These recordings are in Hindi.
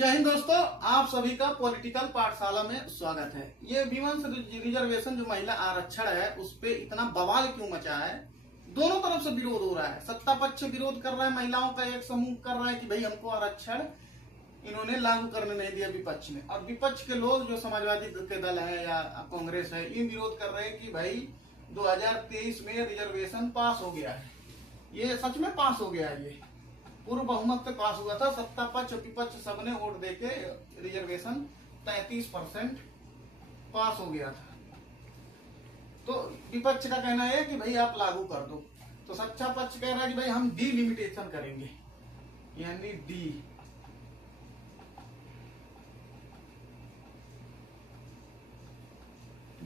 जय हिंद दोस्तों, आप सभी का पॉलिटिकल पाठशाला में स्वागत है। ये विमेंस रिजर्वेशन जो महिला आरक्षण है उस पे इतना बवाल क्यों मचा है। दोनों तरफ से विरोध हो रहा है। सत्ता पक्ष विरोध कर रहा है, महिलाओं का एक समूह कर रहा है कि भाई हमको आरक्षण इन्होंने लागू करने नहीं दिया विपक्ष ने, और विपक्ष के लोग जो समाजवादी के दल है या कांग्रेस है ये विरोध कर रहे हैं कि भाई 2023 में रिजर्वेशन पास हो गया है। ये सच में पास हो गया है। ये पूर्व बहुमत से पास हुआ था। सत्ता पक्ष विपक्ष सबने वोट देके रिजर्वेशन 33% पास हो गया था। तो विपक्ष का कहना है कि भाई आप लागू कर दो, तो सच्चा पक्ष कह रहा है कि भाई हम डिलिमिटेशन करेंगे, यानी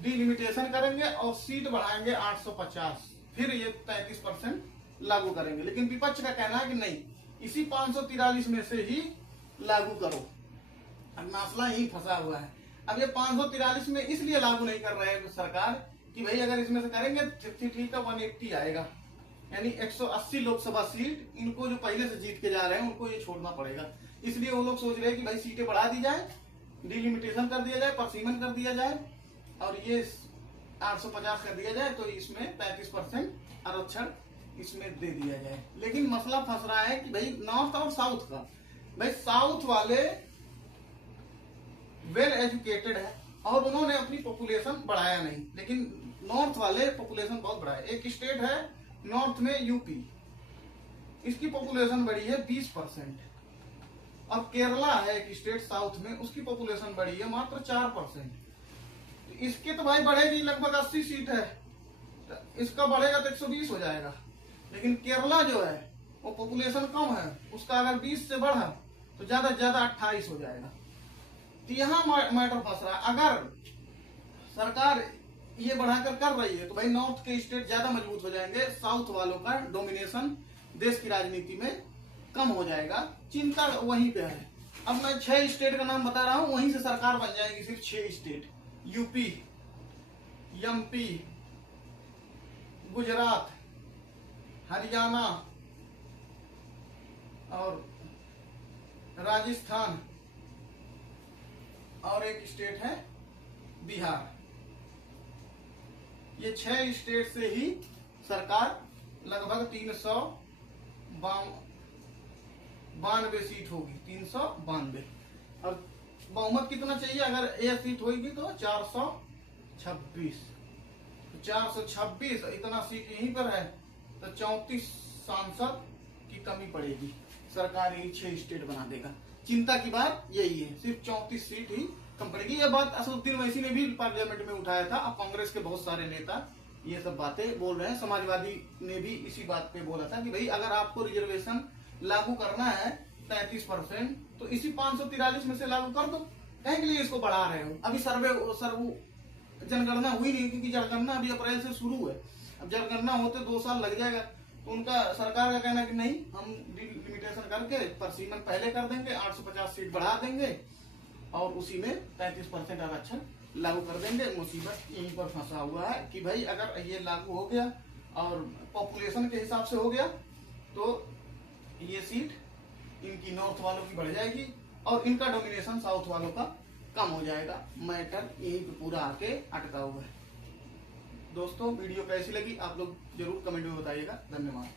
डिलिमिटेशन करेंगे और सीट बढ़ाएंगे 850, फिर ये 33% लागू करेंगे। लेकिन विपक्ष का कहना है कि नहीं, इसी 543 में से ही लागू करो। अब मसला यही फंसा हुआ है। अब ये 543 में इसलिए लागू नहीं कर रहे हैं सरकार कि भाई अगर इसमें से करेंगे ठीक है 180 आएगा, यानी 180 लोकसभा सीट इनको जो पहले से जीत के जा रहे हैं उनको ये छोड़ना पड़ेगा। इसलिए वो लोग सोच रहे हैं कि भाई सीटें बढ़ा दी जाए, डिलिमिटेशन कर दिया जाए, परसीमन कर दिया जाए और ये 850 कर दिया जाए, तो इसमें 33% आरक्षण इसमें दे दिया जाए। लेकिन मसला फंस रहा है कि भाई नॉर्थ और साउथ का, भाई साउथ वाले वेल एजुकेटेड है और उन्होंने अपनी पॉपुलेशन बढ़ाया नहीं, लेकिन नॉर्थ वाले पॉपुलेशन बहुत बढ़ा है। एक स्टेट है नॉर्थ में यूपी, इसकी पॉपुलेशन बढ़ी है 20%। अब केरला है एक स्टेट साउथ में, उसकी पॉपुलेशन बढ़ी है मात्र 4%। इसके तो भाई बढ़ेगी लगभग 80 सीट है, तो इसका बढ़ेगा तो 120 हो जाएगा। लेकिन केरला जो है वो पॉपुलेशन कम है, उसका अगर 20 से बढ़ा तो ज्यादा से ज्यादा 28 हो जाएगा। तो यहाँ मैटर फंस रहा है। अगर सरकार ये बढ़ाकर कर रही है तो भाई नॉर्थ के स्टेट ज्यादा मजबूत हो जाएंगे, साउथ वालों का डोमिनेशन देश की राजनीति में कम हो जाएगा। चिंता वहीं पे है। अब मैं 6 स्टेट का नाम बता रहा हूँ, वहीं से सरकार बन जाएगी। सिर्फ 6 state, UP, MP, Gujarat, Haryana और राजस्थान, और एक स्टेट है बिहार। ये 6 स्टेट से ही सरकार लगभग 392 सीट होगी, 392। और बहुमत कितना चाहिए? अगर ये सीट होगी तो 426, 426 इतना सीट यहीं पर है तो 34 सांसद की कमी पड़ेगी। सरकार यही 6 स्टेट बना देगा। चिंता की बात यही है, सिर्फ 34 सीट ही कम पड़ेगी। यह बात असदुद्दीन ओवैसी ने भी पार्लियामेंट में उठाया था। अब कांग्रेस के बहुत सारे नेता ये सब बातें बोल रहे हैं। समाजवादी ने भी इसी बात पे बोला था कि भाई अगर आपको रिजर्वेशन लागू करना है 33%, तो इसी 543 में से लागू कर दो। कहीं के लिए इसको बढ़ा रहे हो? अभी जनगणना हुई नहीं, क्योंकि जनगणना अभी अप्रैल से शुरू है। अब जनगणना होते 2 साल लग जाएगा। तो उनका सरकार का कहना है कि नहीं, हम लिमिटेशन करके परसीमन पहले कर देंगे, 850 सीट बढ़ा देंगे और उसी में 33% आरक्षण लागू कर देंगे। मुसीबत यहीं पर फंसा हुआ है कि भाई अगर ये लागू हो गया और पॉपुलेशन के हिसाब से हो गया तो ये सीट इनकी नॉर्थ वालों की बढ़ जाएगी और इनका डोमिनेशन साउथ वालों का कम हो जाएगा। मैटर यहीं पे पूरा आके अटका हुआ है। दोस्तों वीडियो कैसी लगी आप लोग जरूर कमेंट में बताइएगा। धन्यवाद।